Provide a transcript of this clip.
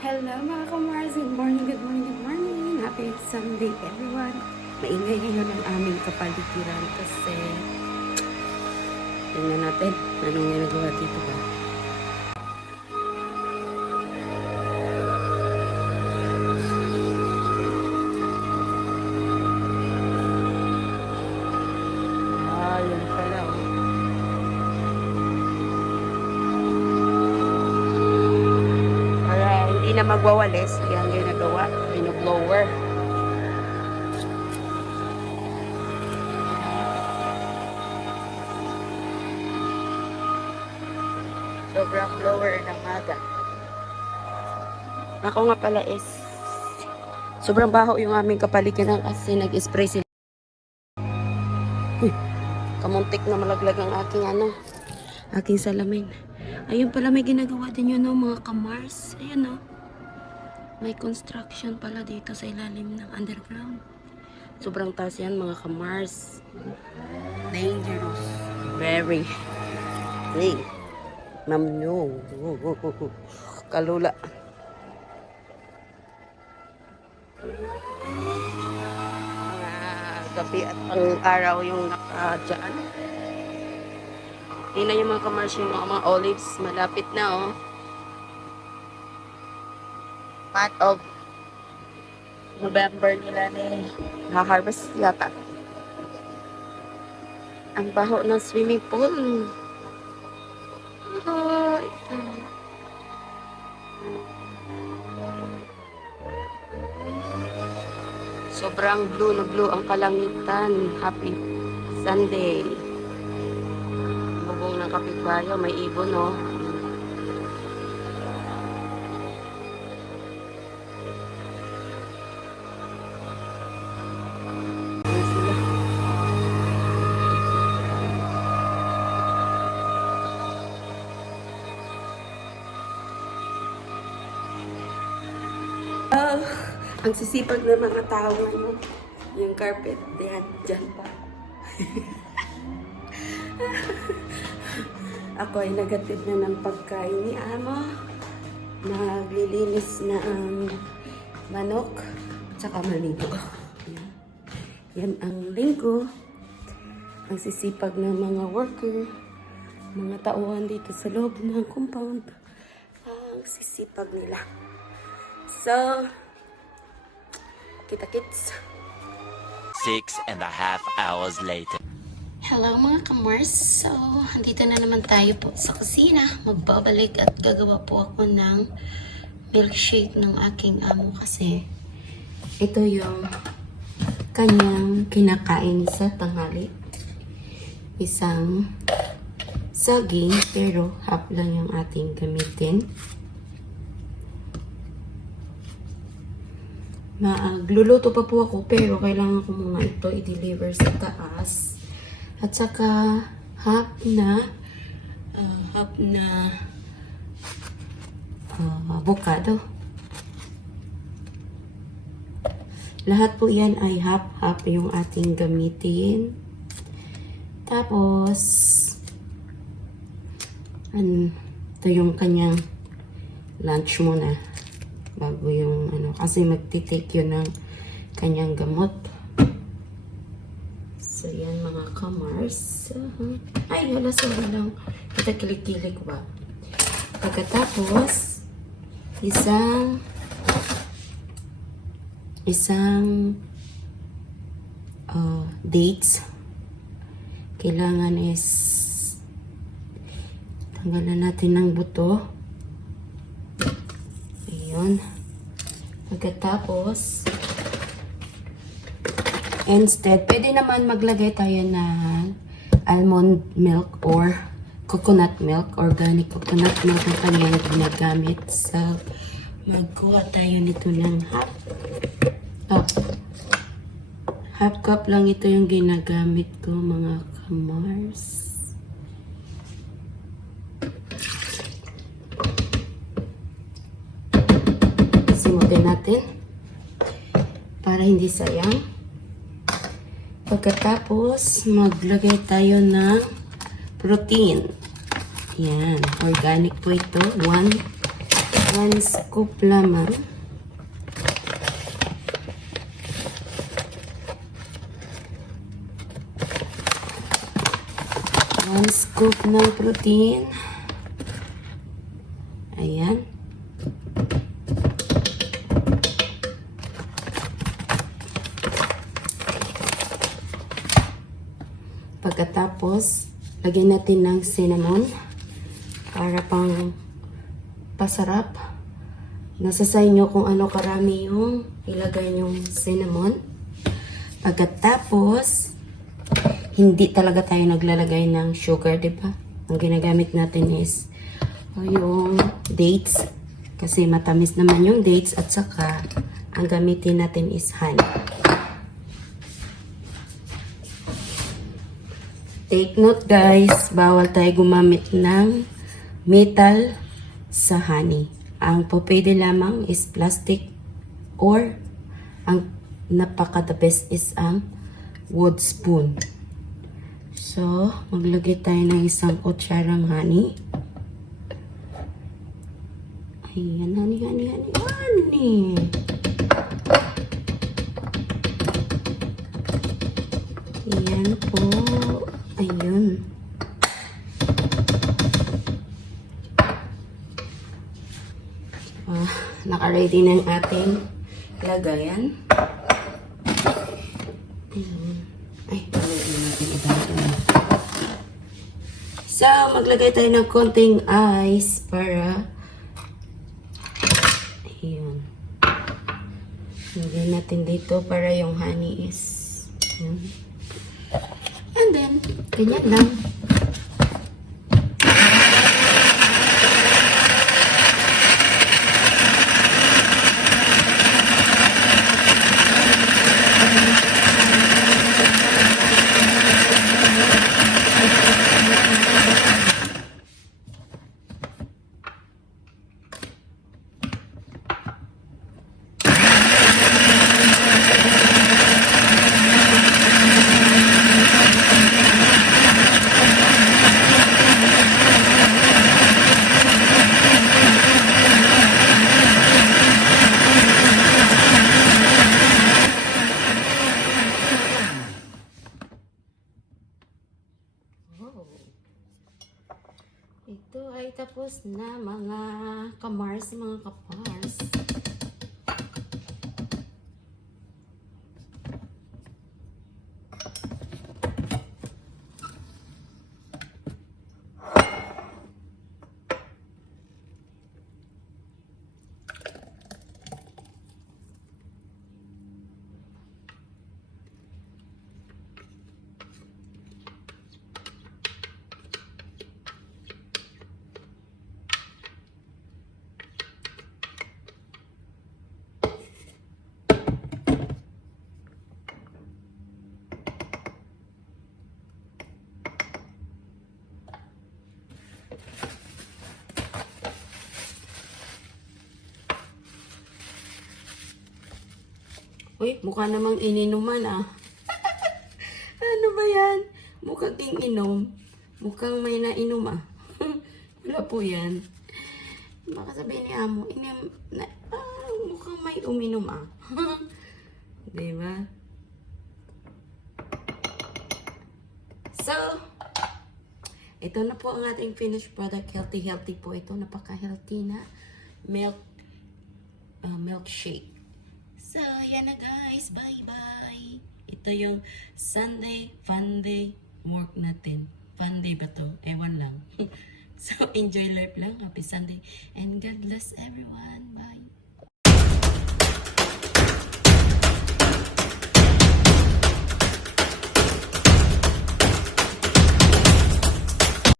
Hello mga kamars! Good morning, good morning, good morning! Happy Sunday everyone! Maingay ngayon ang aming kapaligiran kasi tingnan natin anong ginagawa dito ba. Magwawalis, yan ginagawa, binublower. Sobrang blower ng maga. Ako nga pala is sobrang baho yung aming kapaligiran kasi nag-spray sila. Uy, kamuntik na malaglag ang aking ano, aking salamin. Ayun pala may ginagawa din yun no, mga kamars. Ayan no. May construction pala dito sa ilalim ng underground. Sobrang taas yan mga kamars. Dangerous. Very. Hey. Ma'am, no. Kalula. Mga gabi at pang araw yung nakadyan. Tingnan yung mga kamars yung mga olives. Malapit na oh. Part of November nila ni ha-harvest yata. Ang baho ng swimming pool. Sobrang blue na blue ang kalangitan. Happy Sunday. Bubong ng kapitbayo, may ibon, no? Ang sisipag ng mga tao ngayon. Yung carpet, yan, dyan pa. Ako ay nagatid na ng pagkain ni Amo. Naglilinis na ang manok, tsaka maligo. Yan. Yan ang linggo. Ang sisipag ng mga worker, mga tauhan dito sa loob ng compound. Ang sisipag nila. So, kita-kits. Six and a half hours later. Hello mga kamars. So, andito na naman tayo po sa kusina. Magbabalik at gagawa po ako ng milkshake ng aking amo kasi ito yung kanyang kinakain sa tanghali. Isang saging pero half lang yung ating gamitin. Magluluto pa po ako pero kailangan ko muna ito i-deliver sa taas. At saka half na ah, half na ah, avocado. Lahat po yan ay half-half yung ating gamitin. Tapos, ano, ito yung kanyang lunch muna. Bago yung ano, kasi magtitake yun ng kanyang gamot. So, yan mga kamars. Uh-huh. Ay, hala, sorry lang. Kita kilik-kilik ba? Pagkatapos, isang isang uh, dates. Kailangan is tanggalan natin ng buto. Ayun. Pagkatapos, Instead, pwede naman maglagay tayo ng almond milk or coconut milk, organic coconut milk ang kanyang ginagamit. So, magkuha tayo nito ng half cup. Half cup lang ito yung ginagamit ko, mga kamars. Simutin natin para hindi sayang. Pagkatapos, maglagay tayo ng protein. Yan. Organic po ito. One, One scoop lamang. One scoop ng protein. Ayan. Pagkatapos, lagyan natin ng cinnamon para pang pasarap. Nasa sa inyo kung ano karami yung ilagay yung cinnamon. Pagkatapos, hindi talaga tayo naglalagay ng sugar, di ba? Ang ginagamit natin is o yung dates. Kasi matamis naman yung dates at saka ang gamitin natin is honey. Take note guys, bawal tayo gumamit ng metal sa honey. Ang po pwede lamang is plastic or ang napaka the best is ang wood spoon. So, maglagay tayo ng isang kutsarang honey. Ayan, honey, honey, honey, honey. Ayan po. Ayun. Ah, naka-ready na yung ating lagayan. Ayun. Ay, pwede natin na. So, maglagay tayo ng konting ice para ayun. Lagyan natin dito para yung honey is yun. And then, ganyan lang. Oh. Ito ay tapos na mga kamars, mga kapars. Uy, mukha namang ininuman ah. ano ba yan? Mukhang inom. Mukhang may nainom ah. Wala po yan. Baka sabihin ni Amo, inim, na, ah, mukhang may uminom ah. diba? So, ito na po ang ating finished product. Healthy, healthy po ito. Napaka-healthy na milk uh, milkshake. So, yan na guys. Bye-bye. Ito yung Sunday Fun Day work natin. Fun day ba to? Ewan lang. so, enjoy life lang. Happy Sunday. And God bless everyone. Bye.